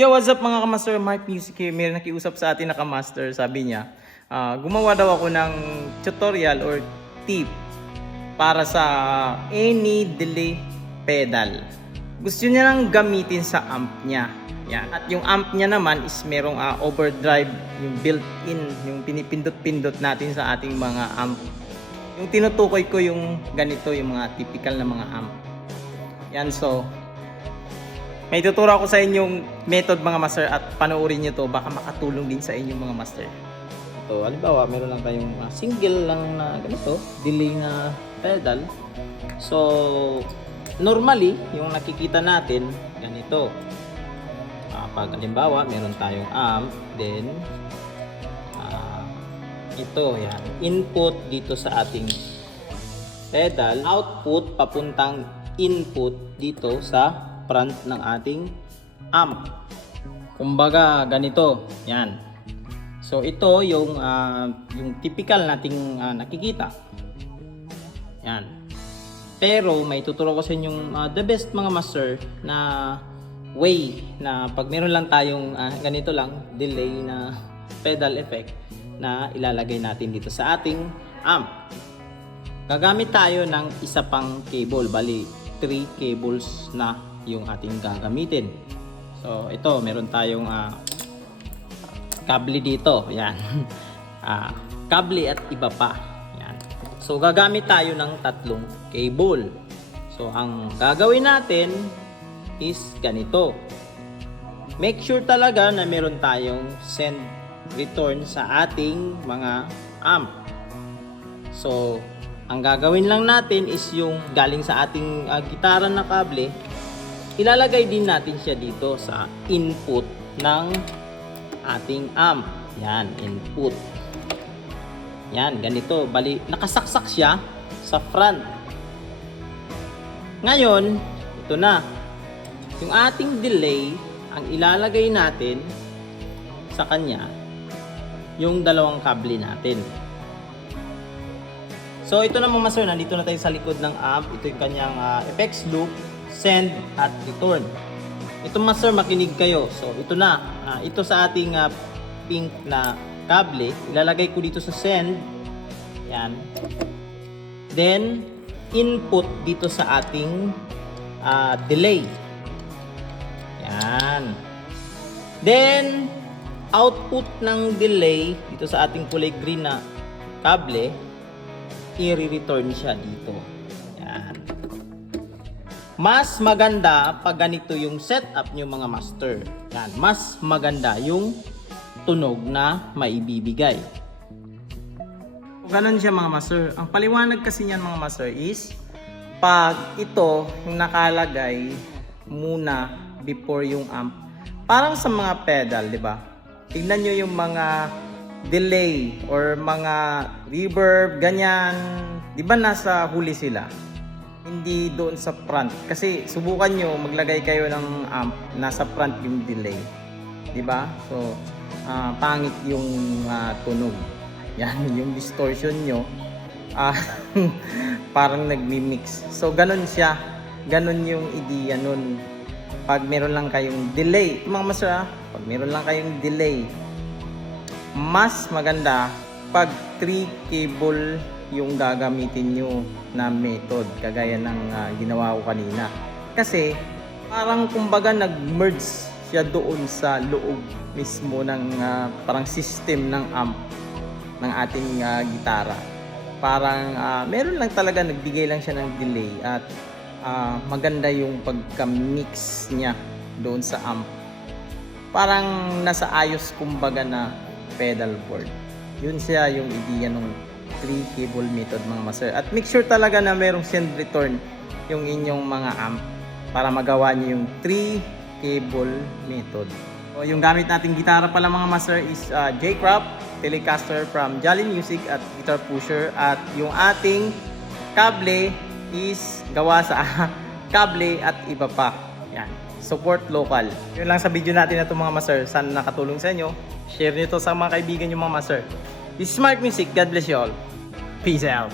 Yo, what's up mga kamaster? Mark Music here. May nakiusap sa atin na kamaster. Sabi niya, gumawa daw ako ng tutorial or tip para sa any delay pedal. Gusto niya lang gamitin sa amp niya. Yan. At yung amp niya naman is merong overdrive, yung built-in, yung pinipindot-pindot natin sa ating mga amp. Yung tinutukoy ko yung ganito, yung mga typical na mga amp. Yan, so may tuturo ako sa inyong method mga master at panoorin nyo to, baka makatulong din sa inyong mga master. Ito, halimbawa, meron lang tayong single lang na ganito, delay na pedal. So, normally, yung nakikita natin, ganito. Pag halimbawa, meron tayong amp, then, ito, yan, input dito sa ating pedal, output papuntang input dito sa front ng ating amp. Kumbaga ganito, yan. So ito yung typical nating nakikita. Yan. Pero may tuturo ko sa inyong the best mga master na way na pag meron lang tayong ganito lang delay na pedal effect na ilalagay natin dito sa ating amp. Gagamit tayo ng isa pang cable, bali 3 cables na yung ating gagamitin. So ito, meron tayong kable dito, yan. Kable at iba pa, yan. So gagamit tayo ng 3 cable. So ang gagawin natin is ganito. Make sure talaga na meron tayong send return sa ating mga amp. So ang gagawin lang natin is yung galing sa ating gitara na kable, ilalagay din natin siya dito sa input ng ating amp. Yan, input. Yan, ganito. Bali, nakasaksak siya sa front. Ngayon, ito na. Yung ating delay, ang ilalagay natin sa kanya, yung 2 kable natin. So, ito na mga master, nandito na tayo sa likod ng amp. Ito yung kanyang effects loop, send at return. Ito master, makinig kayo. So ito na, ito sa ating pink na kable, ilalagay ko dito sa send. Yan. Then input dito sa ating delay. Yan. Then output ng delay dito sa ating kulay green na kable, i-return siya dito. Yan. Mas maganda pag ganito yung setup nyo mga master. Yan, mas maganda yung tunog na maibibigay. Ganon siya mga master. Ang paliwanag kasi niyan mga master is pag ito yung nakalagay muna before yung amp. Parang sa mga pedal, di ba? Tignan nyo yung mga delay or mga reverb, ganyan. Di ba nasa huli sila? Hindi doon sa front, kasi subukan nyo maglagay kayo ng amp nasa front yung delay, di ba? So pangit yung tunog. Yan, yung distortion nyo parang nagmi-mix. So ganon siya, ganon yung idea nun. Pag meron lang kayong delay mga master, pag meron lang kayong delay, mas maganda pag 3 cable yung gagamitin nyo na method kagaya ng ginawa ko kanina, kasi parang kumbaga nag-merge siya doon sa loob mismo ng parang system ng amp ng ating gitara. Parang meron lang talaga, nagbigay lang siya ng delay at maganda yung pagka-mix niya doon sa amp. Parang nasa ayos kumbaga na pedal board. Yun siya yung idea nung 3 cable method mga master. At make sure talaga na merong send return yung inyong mga amp para magawa nyo yung 3 cable method. So, yung gamit nating gitara pala mga master is J-Crop Telecaster from Jolly Music at Guitar Pusher. At yung ating kable is gawa sa kable at iba pa. Yan. Support local. Yun lang sa video natin na ito mga master. Sana nakatulong sa inyo. Share nyo to sa mga kaibigan nyo mga master. This is Mark Music. God bless you all. Peace out.